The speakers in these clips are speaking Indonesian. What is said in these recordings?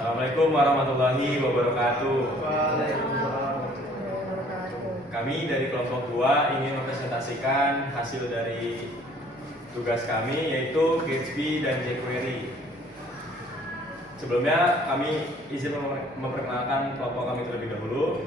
Assalamualaikum warahmatullahi wabarakatuh. Kami dari kelompok 2 ingin mempresentasikan hasil dari tugas kami, yaitu Gatsby dan jQuery. Sebelumnya kami izin memperkenalkan kelompok kami terlebih dahulu.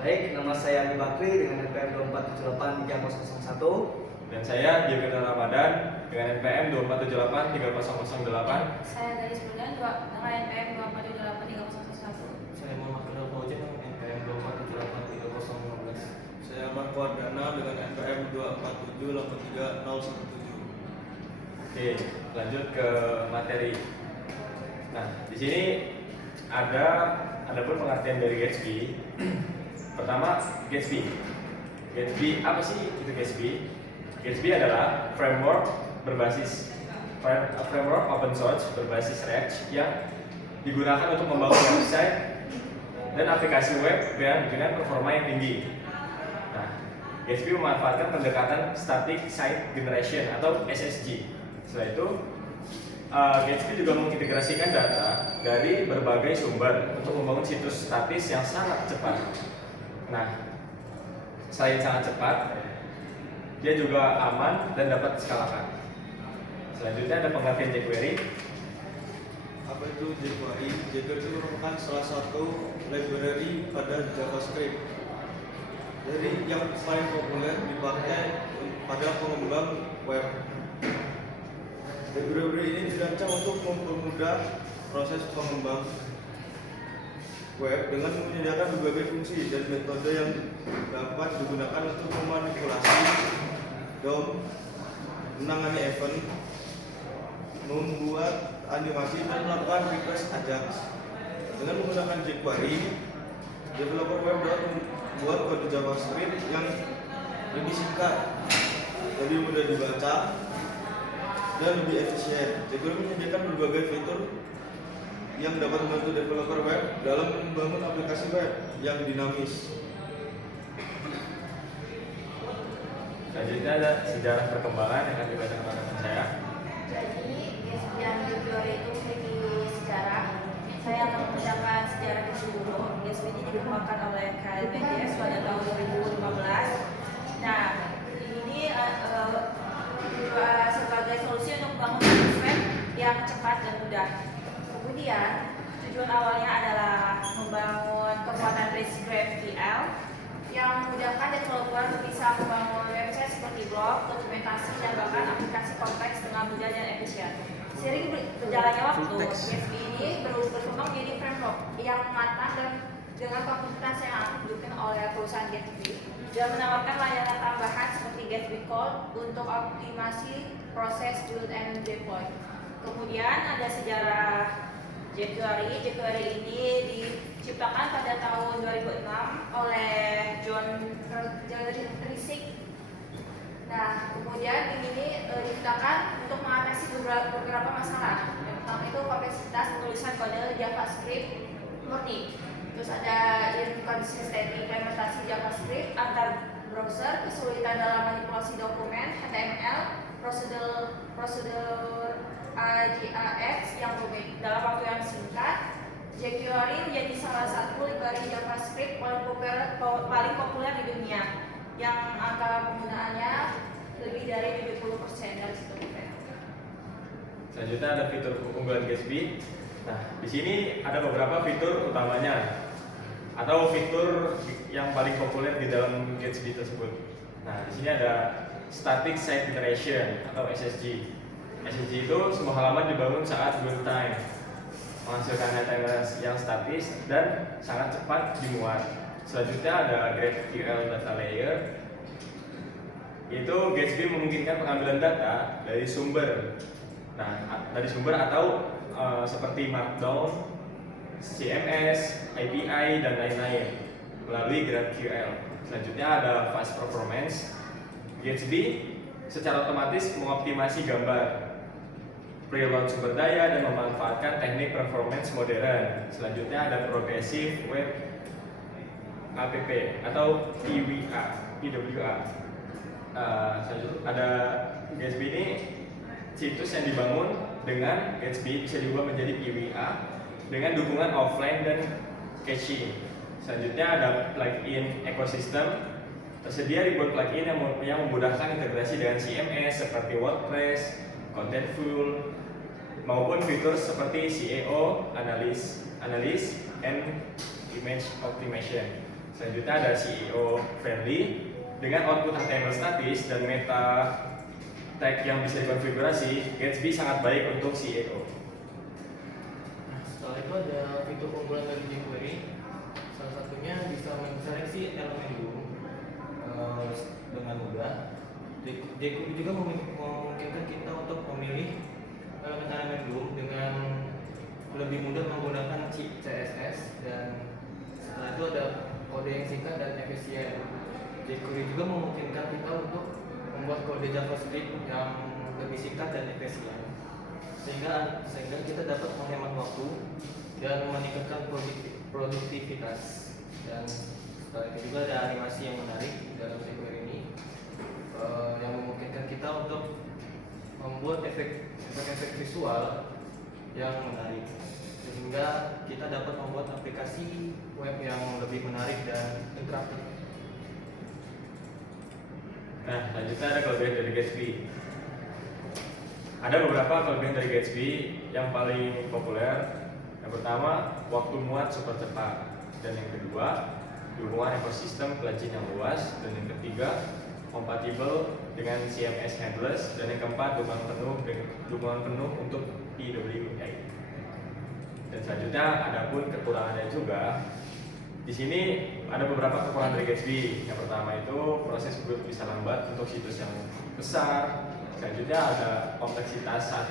Baik, nama saya Ami Bakri dengan NPM 24783001. Dan saya Diogeta Ramadan dengan NPM 24783008. Saya Gadis Bulan dengan NPM 24783001. Saya Muhammad Firdaus Fauzan dengan NPM 24783015. Saya Marco Ardana dengan NPM 24783017. Oke, lanjut ke materi. Nah, di sini ada pun pengertian dari Gatsby. Pertama, Gatsby. Gatsby apa sih itu Gatsby? Gatsby adalah framework open source berbasis React yang digunakan untuk membangun website dan aplikasi web dengan performa yang tinggi. Nah, Gatsby memanfaatkan pendekatan static site generation atau SSG. Setelah itu, Gatsby juga mengintegrasikan data dari berbagai sumber untuk membangun situs statis yang sangat cepat. Nah, selain sangat cepat, dia juga aman dan dapat diskalakan. Selanjutnya ada pengertian jQuery. Apa itu jQuery? jQuery itu merupakan salah satu library pada JavaScript. Jadi yang paling populer dipakai pada pengembang web. Library ini dirancang untuk mempermudah proses pengembang web dengan menyediakan berbagai fungsi dan metode yang dapat digunakan untuk memanipulasi DOM, menangani event, membuat animasi dan melakukan request AJAX. Dengan menggunakan jQuery, developer web dapat membuat kode JavaScript yang lebih singkat, lebih mudah dibaca, dan lebih efisien. jQuery menyediakan berbagai fitur yang dapat membantu developer web dalam membangun aplikasi web yang dinamis. Selanjutnya ada sejarah perkembangan yang akan dibacakan oleh teman saya. Jadi, Gatsby dan jQuery itu memiliki sejarah. Saya akan membacakan sejarah Gatsby dulu. Gatsby ini dikembangkan oleh KLPJS pada tahun 2015. Nah, ini sebagai solusi untuk membangun situs web yang cepat dan mudah. Kemudian, tujuan awalnya adalah membangun kekuatan basic GraphQL yang memudahkan developer untuk bisa membangun website seperti blog, dokumentasi, dan bahkan aplikasi kompleks dengan mudah dan efisien. Seiring berjalannya waktu, Gatsby ini berkembang menjadi framework yang matang dan dengan kapasitas yang aktif didukung oleh perusahaan Gatsby dan menawarkan layanan tambahan seperti Gatsby Code untuk optimasi proses build and deploy. Kemudian ada sejarah jQuery. jQuery ini diciptakan pada tahun 2006 oleh John Ritchie. Nah, kemudian ini diciptakan untuk mengatasi beberapa masalah. Yang pertama itu kompleksitas penulisan kode JavaScript murni. Terus ada inconsistency implementasi JavaScript antar browser, kesulitan dalam manipulasi dokumen HTML, prosedur AJAX yang rumit dalam waktu yang singkat. jQuery menjadi salah satu library JavaScript paling populer di dunia, yang angka penggunaannya lebih dari 70% dari situ. Selanjutnya ada fitur keunggulan Gatsby. Nah, di sini ada beberapa fitur utamanya atau fitur yang paling populer di dalam Gatsby tersebut. Nah, di sini ada static site generation atau SSG. SSG itu semua halaman dibangun saat build time, menghasilkan HTML yang statis dan sangat cepat dimuat. Selanjutnya ada GraphQL data layer. Itu Gatsby memungkinkan pengambilan data dari sumber. Nah, dari sumber atau seperti Markdown, CMS, API dan lain-lain melalui GraphQL. Selanjutnya ada fast performance. Gatsby secara otomatis mengoptimasi gambar, preload sumber daya dan memanfaatkan teknik performance modern. Selanjutnya ada progressive web app atau PWA. Selanjutnya ada Gatsby ini situs yang dibangun dengan Gatsby bisa diubah menjadi PWA dengan dukungan offline dan caching. Selanjutnya ada plugin ekosistem. Tersedia ribuan plugin yang memudahkan integrasi dengan CMS seperti WordPress, Contentful, maupun fitur seperti SEO, Analysis, and Image Optimization. Selanjutnya ada SEO friendly dengan output HTML statis dan meta tag yang bisa dikonfigurasi. Gatsby sangat baik untuk SEO. Nah, setelah itu ada fitur unggulan dari jQuery. Salah satunya bisa menseleksi elemen Loom dengan mudah. jQuery juga memungkinkan kita untuk memilih elemen-elemen Loom dengan lebih mudah menggunakan CSS, dan setelah itu ada kode yang singkat dan efisien. jQuery juga memungkinkan kita untuk membuat kode JavaScript yang lebih singkat dan efisien, sehingga kita dapat menghemat waktu dan meningkatkan produktivitas. Dan setelah itu juga ada animasi yang menarik dalam jQuery ini yang memungkinkan kita untuk membuat efek-efek visual yang menarik, sehingga kita dapat membuat aplikasi web yang lebih menarik dan interaktif. Nah, selanjutnya ada kelebihan dari Gatsby. Ada beberapa kelebihan dari Gatsby yang paling populer. Yang pertama, waktu muat super cepat. Dan yang kedua, dukungan ekosistem plugin yang luas. Dan yang ketiga, kompatibel dengan CMS headless. Dan yang keempat, dukungan penuh untuk PWA. Dan selanjutnya, ada pun kekurangannya juga. Di sini ada beberapa kekurangan dari Gatsby. Yang pertama itu proses build bisa lambat untuk situs yang besar. Selanjutnya ada kompleksitas saat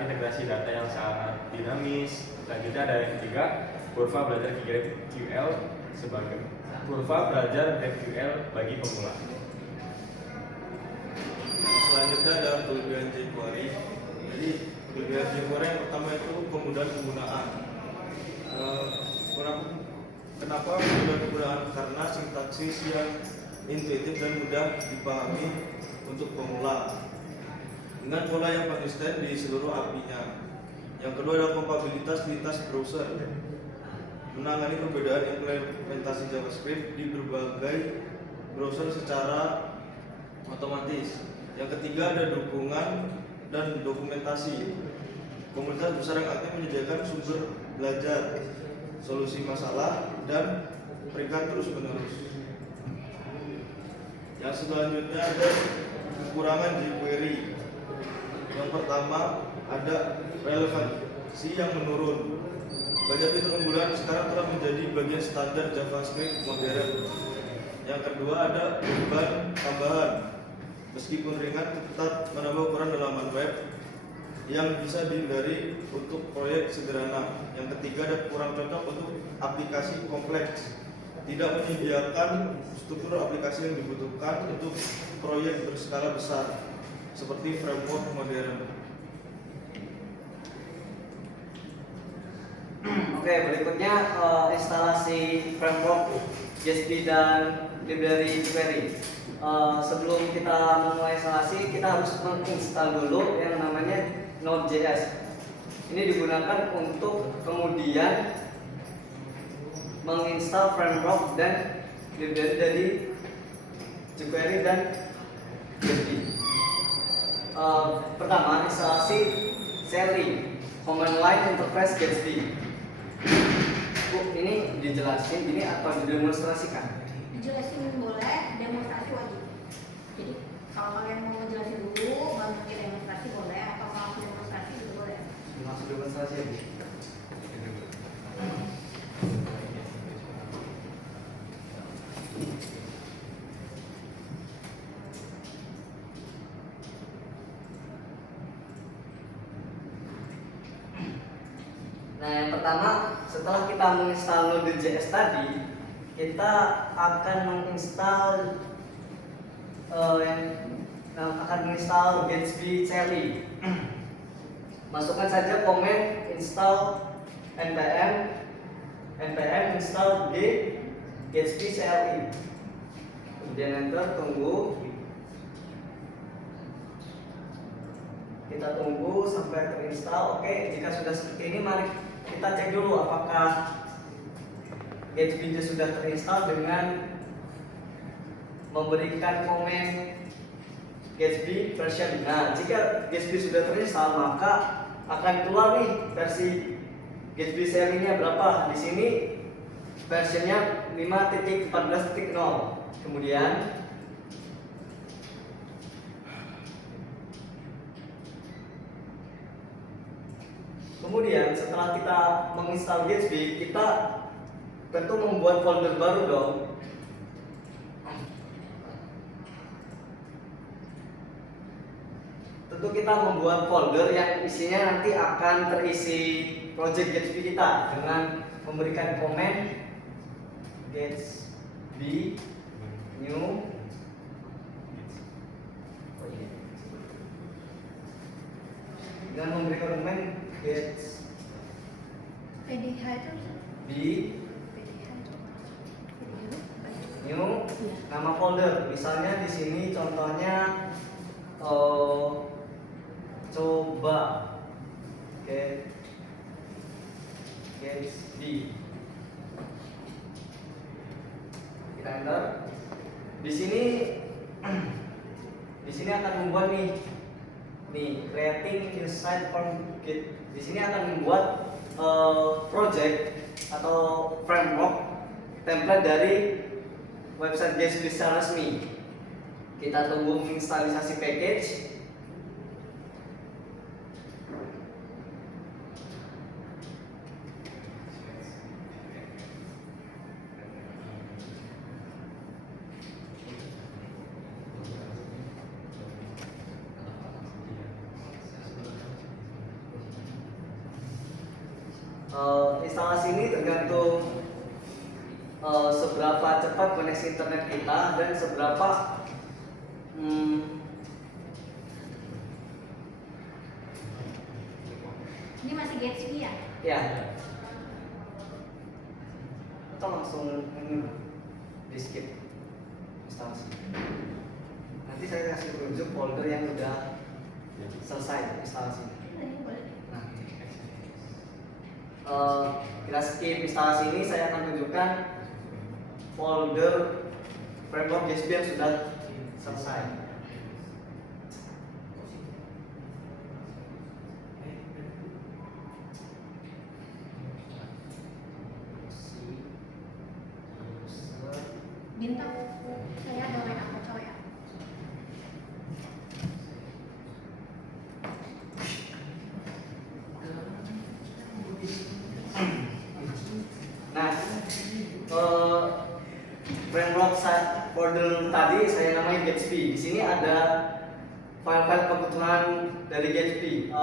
integrasi data yang sangat dinamis. Selanjutnya ada yang ketiga, kurva belajar GraphQL sebagai kurva belajar GraphQL bagi pemula. Selanjutnya ada kelebihan jQuery. Jadi kelebihan jQuery yang pertama itu kemudahan penggunaan. Kenapa mudah penggunaan? Karena sintaksis yang intuitif dan mudah dipahami untuk pemula, dengan pola yang konsisten di seluruh API-nya. Yang kedua adalah kompatibilitas lintas browser, menangani perbedaan implementasi JavaScript di berbagai browser secara otomatis. Yang ketiga ada dukungan dan dokumentasi. Komunitas besar yang aktif menyediakan sumber belajar, solusi masalah, dan peringkat terus-menerus. Yang selanjutnya ada kekurangan jQuery. Yang pertama ada relevansi yang menurun. Banyak fitur unggulan sekarang telah menjadi bagian standar JavaScript modern. Yang kedua ada beban tambahan. Meskipun ringan, tetap menambah ukuran halaman web yang bisa dihindari untuk proyek sederhana. Yang ketiga ada kurang cocok untuk aplikasi kompleks. Tidak menyediakan struktur aplikasi yang dibutuhkan untuk proyek berskala besar seperti framework modern. Oke, berikutnya instalasi framework Gatsby dan library jQuery. Sebelum kita memulai instalasi, kita harus menginstal dulu yang namanya Node.js. Ini digunakan untuk kemudian menginstal framework dan library dari jQuery dan Gatsby. Pertama, instalasi Celery command line interface Gatsby. Ini dijelasin ini atau didemonstrasikan? Dijelasin boleh, demonstrasi wajib. Jadi kalau kalian mau jelasin dulu, baru kita demonstrasi boleh, atau kalau demonstrasi juga boleh. Maksud demonstrasi ya, Bu? Nah, yang pertama, setelah kita menginstal Node.js tadi, kita akan menginstal Gatsby Celery. Masukkan saja komen install npm install Gatsby Celery. Kemudian enter, tunggu. Kita tunggu sampai terinstall. Oke, jika sudah seperti ini, mari kita cek dulu apakah Gatsby itu sudah terinstall dengan memberikan komen Gatsby version. Nah, jika Gatsby sudah terinstall, maka akan keluar nih versi Gatsby serinya berapa. Di sini versionnya 5.14.0. Kemudian setelah kita menginstal Gatsby, kita tentu membuat folder baru dong. Tentu kita membuat folder yang isinya nanti akan terisi project Gatsby kita dengan memberikan komen Gatsby new dengan memberikan komen PDH itu new nama folder. Misalnya di sini contohnya coba Gatsby. Kita enter. Di sini akan membuat nih creating new site from Git. Di sini akan membuat project atau framework template dari website Gatsby secara resmi. Kita tunggu instalisasi package. Instalasi ini tergantung seberapa cepat koneksi internet kita dan seberapa ini masih Gatsby ya? ya. Atau langsung di skip instalasi. Nanti saya kasih tunjuk folder yang udah selesai instalasi. Kita skip instalasi ini, saya akan tunjukkan folder framework Gatsby yang sudah selesai. Bintang, saya ada WA atau WA. Nah, framework folder tadi saya namai Gatsby. Di sini ada file-file kebutuhan dari Gatsby.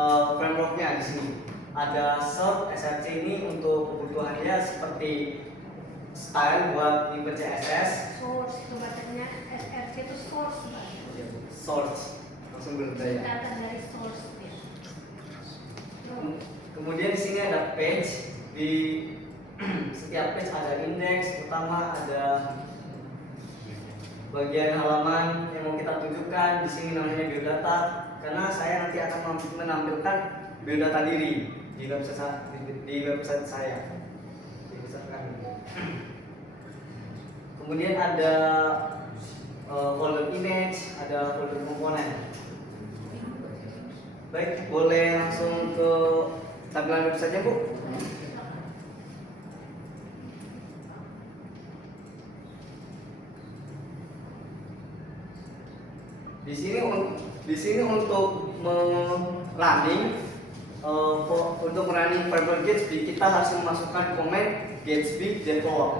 Frameworknya di sini ada src ini untuk kebutuhannya seperti style buat tipe CSS, Source itu bacanya SRC itu source, Pak. source langsung berdaya. Data dari source ya. Kemudian di sini ada page. Di setiap page ada index utama, ada bagian halaman yang mau kita tunjukkan. Di sini namanya biodata, karena saya nanti akan menampilkan biodata diri di website saya. Di website kami. Kemudian ada folder image, ada folder komponen. Baik, boleh langsung ke tampilan websitenya, Bu. Di sini untuk running framework Gatsby, kita harus memasukkan komen Gatsby develop.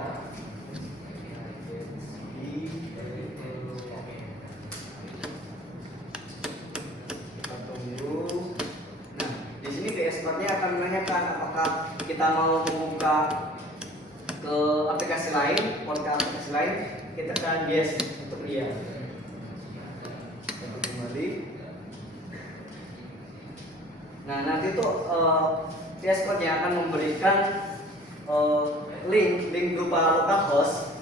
Kita tunggu. Nah, di sini dashboardnya akan menanyakan apakah kita mau membuka ke aplikasi lain, port ke aplikasi lain. Kita tekan yes untuk iya. Nah, nanti tuh dashboardnya akan memberikan link berupa localhost.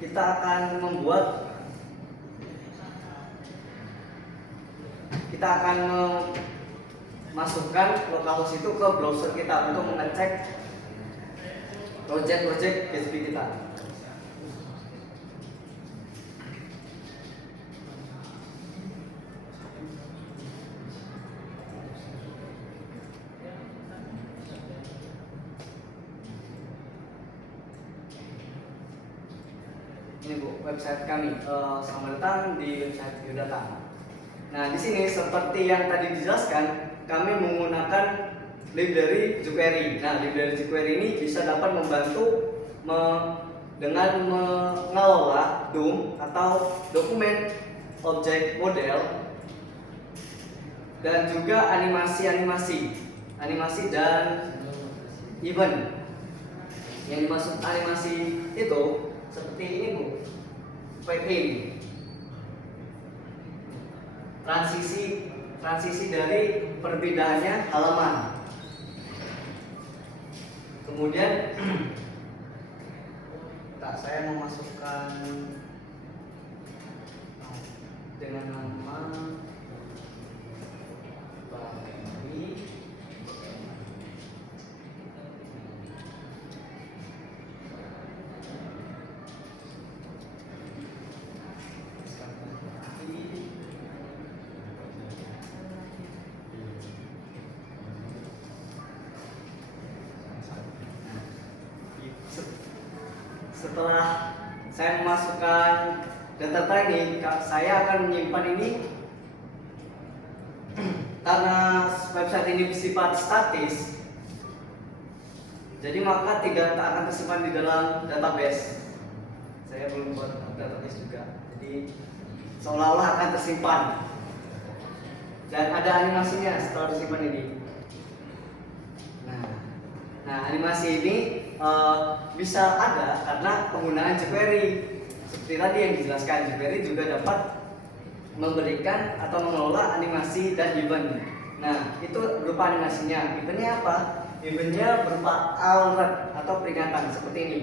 Kita akan masukkan localhost itu ke browser kita untuk mengecek project Gatsby kita. Ini Bu, website kami. Selamat datang di website Biodata. Nah, di sini seperti yang tadi dijelaskan, kami menggunakan library jQuery. Nah, library jQuery ini bisa dapat membantu dengan mengelola DOM atau dokumen objek model dan juga animasi dan event. Yang dimaksud animasi itu seperti ini Bu, ini transisi dari perpindahannya halaman. Kemudian saya memasukkan dengan nama Bali. Setelah saya memasukkan data ini, saya akan menyimpan ini karena website ini bersifat statis, jadi maka tidak akan tersimpan di dalam database. Saya belum buat database juga, jadi seolah-olah akan tersimpan dan ada animasinya setelah tersimpan ini. Nah, animasi ini bisa ada karena penggunaan jQuery. Seperti tadi yang dijelaskan, jQuery juga dapat memberikan atau mengelola animasi dan event. Nah, itu berupa animasinya. Eventnya apa? Eventnya berupa alert atau peringatan seperti ini.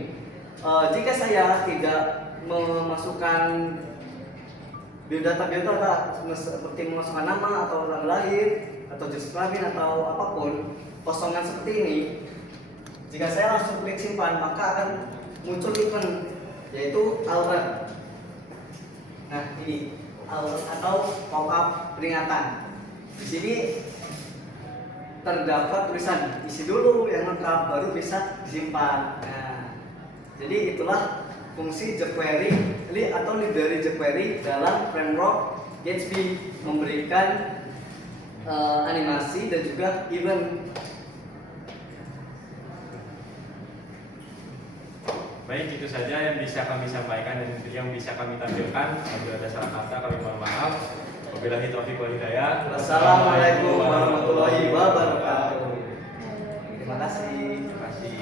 Jika saya tidak memasukkan biodata seperti memasukkan nama atau tanggal lahir atau jenis kelamin atau apapun, kosongan seperti ini, jika saya langsung klik simpan, maka akan muncul event, yaitu alert. Nah, ini alert atau pop-up peringatan. Di sini terdapat tulisan isi dulu yang lengkap, baru bisa disimpan. Nah, jadi itulah fungsi jQuery atau library jQuery dalam framework Gatsby, memberikan animasi dan juga event. Baik, itu saja yang bisa kami sampaikan dan yang bisa kami tampilkan. Apabila ada salah kata, kami mohon maaf. Wabillahi taufiq wal hidayah. Wassalamualaikum warahmatullahi wabarakatuh. Terima kasih. Terima kasih.